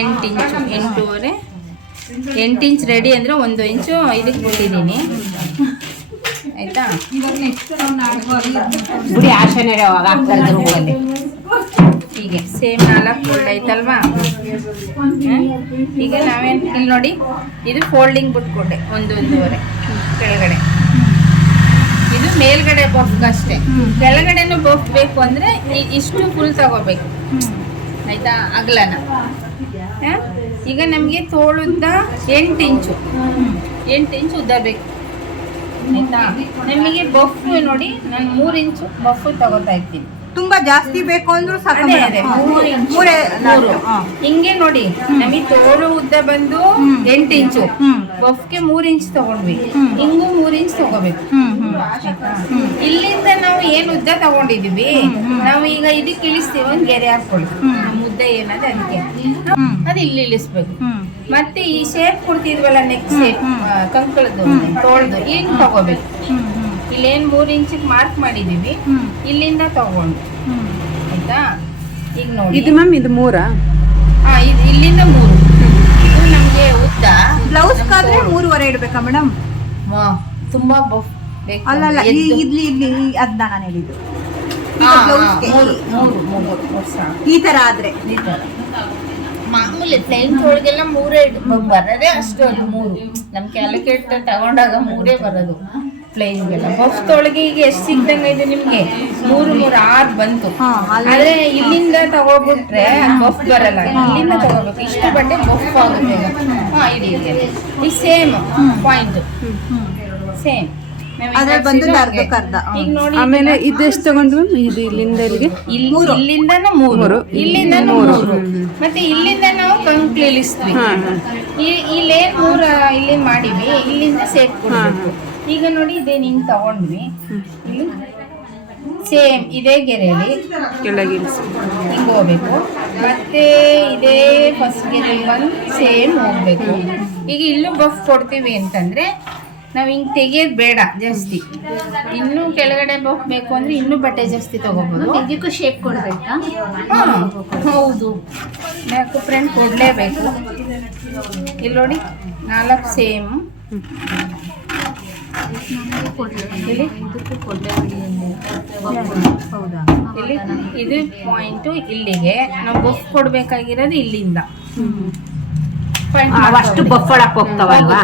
8 ಇಂಚು 8.5 8 inch ready ಅಂದರೆ 1 ಇಂಚು ಇದಕ್ಕೆ ಬಿಟ್ಟಿದ್ದೀನಿ ಆಯಿತಾ. ಬಿಡಿ ಆಶೆನೇ ಅವಾಗ ಆಗ್ತಾರೆ ರೂಮಲ್ಲಿ. ಹೀಗೆ ಸೇಮ್ 4 ಫೋಲ್ಡ್ ಐತಲ್ವಾ. ಈಗ ನಾವೇನು ಇಲ್ಲಿ ನೋಡಿ, ಇದು ಫೋಲ್ಡಿಂಗ್ ಬಿಟ್ಕೊಟ್ಟೆ 1.5 ಕೆಳಗಡೆ. ಇದು ಮೇಲ್ಗಡೆ ಬಫ್ಗಷ್ಟೇ. ಕೆಳಗಡೆನೂ ಬಫ್ ಬೇಕು ಅಂದರೆ ಇಷ್ಟು ಫುಲ್ ತಗೋಬೇಕು ಆಯಿತಾ, ಅಗಲನ. ಈಗ ನಮಗೆ ತೋಳುದ್ದ 8 ಇಂಚು 8 ಇಂಚು ಉದ್ದ ಬೇಕು ಆಯಿತಾ. ನಮಗೆ ಬಫ್ ನೋಡಿ, ನಾನು 3 ಇಂಚು ಬಫ್ ತಗೋತಾ ಇರ್ತೀನಿ. ತುಂಬಾ ಜಾಸ್ತಿ ಬೇಕು ಅಂದ್ರೂ ಸಾಕು. ಹಿಂಗೆ ನೋಡಿ, ನಮಗೆ ತೋಳು ಉದ್ದ ಬಂದು 8 ಇಂಚು, ಬಫ್ಗೆ 3 ಇಂಚ್ ತಗೊಂಡ್ವಿ, ಹಿಂಗೂ 3 ಇಂಚ್ ತಗೋಬೇಕು. ಇಲ್ಲಿಂದ ನಾವು ಏನು ಉದ್ದ ತಗೊಂಡಿದೀವಿ, ನಾವು ಈಗ ಇದಕ್ಕೆ ಇಳಿಸ್ತೀವಿ, ಒಂದು ಗೆರೆ ಹಾಕೊಳ್ಳಿ. ಮುದ್ದೆ ಏನದೆ ಅದಕ್ಕೆ ಅದು ಇಲ್ಲಿ ಇಳಿಸ್ಬೇಕು. ಮತ್ತೆ ಈ ಶೇಪ್ ಕೊಡ್ತಿದ್ವಲ್ಲ, ನೆಕ್ ಶೇಪ್ ಕಂಕಳದ್ದು ತೋಳ್ದು ಹಿಂಗ್ ತಗೋಬೇಕು. ಇಲ್ಲೇನು 3 ಇಂಚಿಗೆ ಮಾರ್ಕ್ ಮಾಡಿದೀವಿ, ಇಲ್ಲಿಂದ ತಗೊಂಡು ಆಯ್ತಾ. ಈಗ ನೋಡಿ, ಇದು ಮ್ಯಾಮ್ ಇದು 3 ಇದು ಇಲ್ಲಿಂದ 3. ಇದು ನಮಗೆ ಉದ್ದ. ಬ್ಲೌಸ್ ಕಾದ್ರೆ 3.5 ಇಡ್ಬೇಕಾ ಮೇಡಮ್? ತುಂಬಾ ಬಫ್ ಬೇಕು. ಅಲ್ಲ, ಇಲ್ಲಿ ಅದ್ನ ನಾನು ಹೇಳಿದ್ದು. ಈ ತರ ಆದ್ರೆ ಮಾಮೂಲಿ ಪ್ಲೇನ್ ತೋಳಿಗೆಲ್ಲ 3 ಬರೋದೇ ಅಷ್ಟು. ಅದು 3 ನಮ್ ಕ್ಯಾಲ್ಕುಲೇಟ್ ತಗೊಂಡಾಗ 3 ಬರೋದು ಪ್ಲೇನ್ಗೆಲ್ಲ. ಬಫ್ ತೋಳಿಗೆ ಈಗ ಎಷ್ಟು ಸಿಗ್ದಂಗೆ ಇದೆ ನಿಮ್ಗೆ? 3 6 ಬಂತು. ಆದ್ರೆ ಇಲ್ಲಿಂದ ತಗೋಬಿಟ್ರೆ ಬಫ್ ಬರಲ್ಲ, ಇಲ್ಲಿಂದ ತಗೋಬೇಕು. ಇಷ್ಟು ಬಟ್ಟೆ ಬಫ್ ಆಗುತ್ತೆ. ಇಡಿ ಈ ಸೇಮ್ ಪಾಯಿಂಟ್ ಸೇಮ್. ಈಗ ನೋಡಿ, ಆಮೇಲೆ ಇದೆಷ್ಟು ತಗೊಂಡ್ರು? ಇದು ಇಲ್ಲಿಂದ ಇಲ್ಲಿಗೆ ಇಲ್ಲಿಂದನೂ 3, ಇಲ್ಲಿಂದನೂ 3, ಮತ್ತೆ ಇಲ್ಲಿಂದ ನಾವು ಕಂಕ್ಳು ಇಳಿಸ್ತೀವಿ. ಇಲ್ಲೇನ್ 3 ಇಲ್ಲಿ ಮಾಡಿವಿ, ಇಲ್ಲಿಂದ ಸೇಪ್ ಕೊಡ್ಬೇಕು. ಈಗ ನೋಡಿ, ಇದೇನು ಹಿಂಗ್ ತಗೊಂಡ್ವಿ, ಇಲ್ಲಿ ಸೇಮ್ ಇದೇ ಗೆರೆಯಲ್ಲಿ ಕೆಳಗೆ ಹಿಂಗೆ ಹೋಗ್ಬೇಕು. ಮತ್ತೆ ಇದೇ ಫಸ್ಟ್ ಗೆರೆ ಬಂದು ಸೇಮ್ ಹೋಗ್ಬೇಕು. ಈಗ ಇಲ್ಲೂ ಬಫ್ ಕೊಡ್ತೀವಿ ಅಂತಂದ್ರೆ ನಾವು ಹಿಂಗೆ ತೆಗಿಯೋದು ಬೇಡ ಜಾಸ್ತಿ. ಇನ್ನೂ ಕೆಳಗಡೆ ಬಫ್ ಬೇಕು ಅಂದರೆ ಇನ್ನೂ ಬಟ್ಟೆ ಜಾಸ್ತಿ ತೊಗೋಬೋದು. ಇದಕ್ಕೂ ಶೇಪ್ ಕೊಡಬೇಕಾ? ಹೌದು, ನಾಲ್ಕು ಫ್ರೆಂಡ್ ಕೊಡಲೇಬೇಕು. ಇಲ್ಲಿ ನೋಡಿ, 4 ಸೇಮ್. ಇಲ್ಲಿ ಇದು ಪಾಯಿಂಟು ಇಲ್ಲಿಗೆ. ನಾವು ಬಫ್ ಕೊಡಬೇಕಾಗಿರೋದು ಇಲ್ಲಿಂದ. ಅಷ್ಟು ಬಫ್ ಒಳಕ್ ಹೋಗ್ತಾವಲ್ವಾ,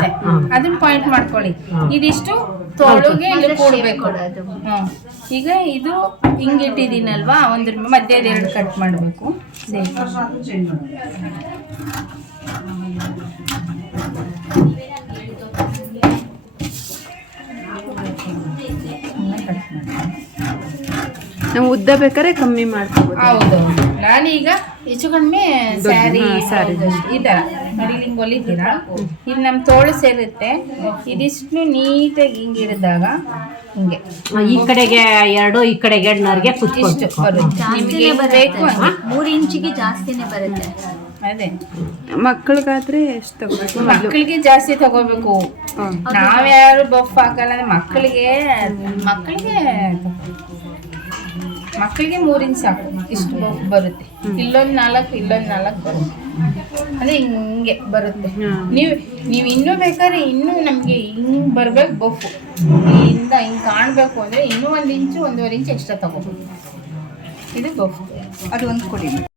ಅದನ್ನ ಪಾಯಿಂಟ್ ಮಾಡ್ಕೊಳ್ಳಿ. ಇದಿಷ್ಟು ತೋಳುಗೆ ಇಲ್ಲಿ ಕೂಡಬೇಕು. ಈಗ ಇದು ಹಿಂಗಿಟ್ಟಿದ್ದೀನಲ್ವಾ, ಒಂದ್ರ ಮಧ್ಯದ 2 ಕಟ್ ಮಾಡಬೇಕು. ನಾವು ಉದ್ದ ಬೇಕಾದ್ರೆ ಕಮ್ಮಿ ಮಾಡ್ಕೋಬಹುದು. ಹೌದು, ನಾನೀಗ ಹೆಚ್ಚು ಕಡಿಮೆ ಸ್ಯಾರಿ ಈ ಥರ ನೋಡಿ ಹಿಂಗೆ ಹೊಲಿತೀರಾ. ಇದು ನಮ್ಮ ತೋಳು ಸೇರುತ್ತೆ. ಇದಿಷ್ಟು ನೀಟಾಗಿ ಹಿಂಗೆ ಹಿಡಿದಾಗ ಹಿಂಗೆ ಈ ಕಡೆಗೆ 2, ಈ ಕಡೆಗೆ 2 ಇಷ್ಟು ಬರುತ್ತೆ. ನಿಮಗೆ ಬೇಕು 3 ಇಂಚಿಗೆ ಜಾಸ್ತಿನೇ ಬರುತ್ತೆ. ಅದೇ ಮಕ್ಕಳಿಗಾದ್ರೆ ಎಷ್ಟು ತಗೋಬೇಕು? ಮಕ್ಕಳಿಗೆ ಜಾಸ್ತಿ ತಗೋಬೇಕು. ನಾವ್ಯಾರು ಬಫ್ ಹಾಕಲ್ಲ. ಮಕ್ಕಳಿಗೆ 3 ಇಂಚ್ ಸಾಕು. ಇಷ್ಟು ಬಫ್ ಬರುತ್ತೆ. ಇಲ್ಲೊಂದು 4, ಇಲ್ಲೊಂದು 4 ಬರುತ್ತೆ. ಅದೇ ಹಿಂಗೆ ಬರುತ್ತೆ. ನೀವು ಇನ್ನೂ ಬೇಕಾದ್ರೆ ಇನ್ನೂ ನಮಗೆ ಹಿಂಗೆ ಬರ್ಬೇಕು ಬಫ್. ಇಲ್ಲಿಂದ ಹಿಂಗೆ ಕಾಣಬೇಕು ಅಂದರೆ ಇನ್ನೂ 1 ಇಂಚು 1.5 ಇಂಚ್ ಎಕ್ಸ್ಟ್ರಾ ತಗೋಬೇಕು. ಇದು ಬಫ್. ಅದು ಒಂದು ಕೊಡಿ.